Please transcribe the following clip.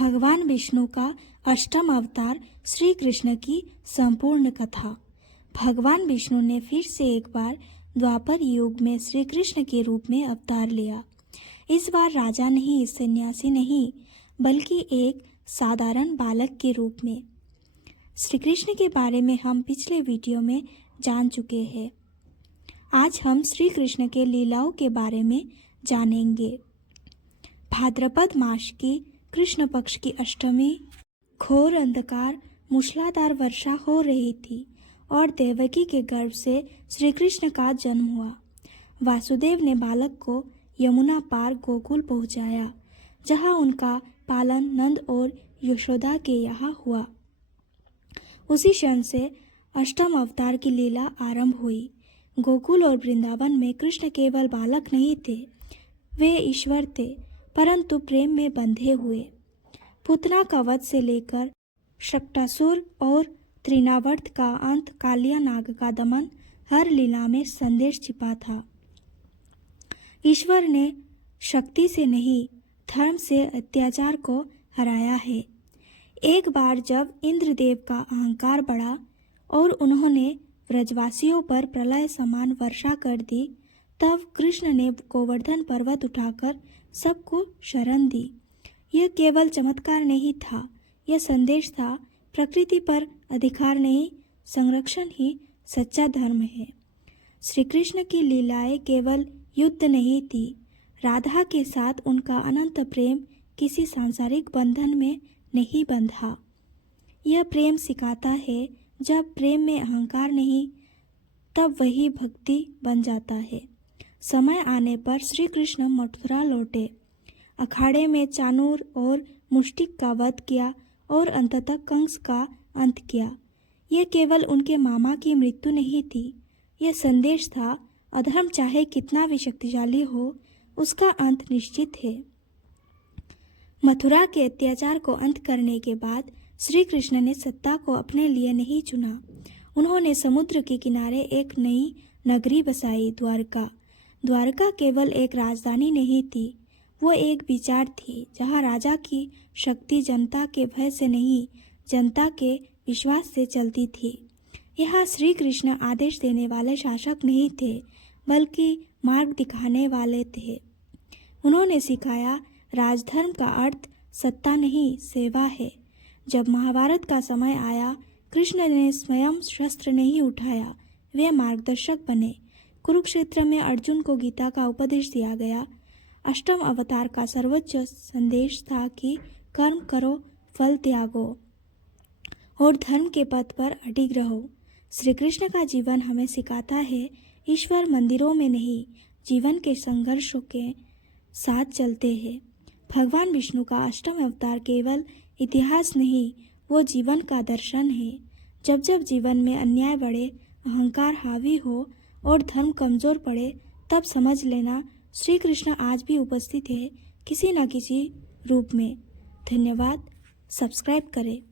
भगवान विष्णु का अष्टम अवतार श्री कृष्ण की संपूर्ण कथा। भगवान विष्णु ने फिर से एक बार द्वापर युग में श्री कृष्ण के रूप में अवतार लिया। इस बार राजा नहीं, सन्यासी नहीं, बल्कि एक साधारण बालक के रूप में। श्री कृष्ण के बारे में हम पिछले वीडियो में जान चुके हैं। आज हम श्री कृष्ण के लीलाओं के बारे में जानेंगे। भाद्रपद मास की कृष्ण पक्ष की अष्टमी, घोर अंधकार, मूसलाधार वर्षा हो रही थी और देवकी के गर्भ से श्री कृष्ण का जन्म हुआ। वासुदेव ने बालक को यमुना पार गोकुल पहुंचाया, जहां उनका पालन नंद और यशोदा के यहाँ हुआ। उसी क्षण से अष्टम अवतार की लीला आरंभ हुई। गोकुल और वृंदावन में कृष्ण केवल बालक नहीं थे, वे ईश्वर थे, परंतु प्रेम में बंधे हुए। पूतना का वध से लेकर शक्टासुर और त्रिनावर्त का अंत, कालिया नाग का दमन, हर लीला में संदेश छिपा था। ईश्वर ने शक्ति से नहीं, धर्म से अत्याचार को हराया है। एक बार जब इंद्रदेव का अहंकार बढ़ा और उन्होंने ब्रजवासियों पर प्रलय समान वर्षा कर दी, तब कृष्ण ने गोवर्धन पर्वत उठाकर सबको शरण दी। यह केवल चमत्कार नहीं था, यह संदेश था, प्रकृति पर अधिकार नहीं, संरक्षण ही सच्चा धर्म है। श्री कृष्ण की लीलाएं केवल युद्ध नहीं थी। राधा के साथ उनका अनंत प्रेम किसी सांसारिक बंधन में नहीं बंधा। यह प्रेम सिखाता है, जब प्रेम में अहंकार नहीं, तब वही भक्ति बन जाता है। समय आने पर श्री कृष्ण मथुरा लौटे, अखाड़े में चाणूर और मुष्टिक का वध किया और अंततः कंस का अंत किया। यह केवल उनके मामा की मृत्यु नहीं थी, यह संदेश था, अधर्म चाहे कितना भी शक्तिशाली हो, उसका अंत निश्चित है। मथुरा के अत्याचार को अंत करने के बाद श्री कृष्ण ने सत्ता को अपने लिए नहीं चुना। उन्होंने समुद्र के किनारे एक नई नगरी बसाई, द्वारका। द्वारका केवल एक राजधानी नहीं थी, वो एक विचार थी, जहाँ राजा की शक्ति जनता के भय से नहीं, जनता के विश्वास से चलती थी। यहाँ श्री कृष्ण आदेश देने वाले शासक नहीं थे, बल्कि मार्ग दिखाने वाले थे। उन्होंने सिखाया, राजधर्म का अर्थ सत्ता नहीं, सेवा है। जब महाभारत का समय आया, कृष्ण ने स्वयं शस्त्र नहीं उठाया, वे मार्गदर्शक बने। कुरुक्षेत्र में अर्जुन को गीता का उपदेश दिया गया। अष्टम अवतार का सर्वोच्च संदेश था कि कर्म करो, फल त्यागो और धर्म के पथ पर अडिग रहो। श्री कृष्ण का जीवन हमें सिखाता है, ईश्वर मंदिरों में नहीं, जीवन के संघर्षों के साथ चलते हैं। भगवान विष्णु का अष्टम अवतार केवल इतिहास नहीं, वो जीवन का दर्शन है। जब जब जीवन में अन्याय बढ़े, अहंकार हावी हो और धर्म कमजोर पड़े, तब समझ लेना, श्री कृष्ण आज भी उपस्थित है, किसी न किसी रूप में। धन्यवाद। सब्सक्राइब करें।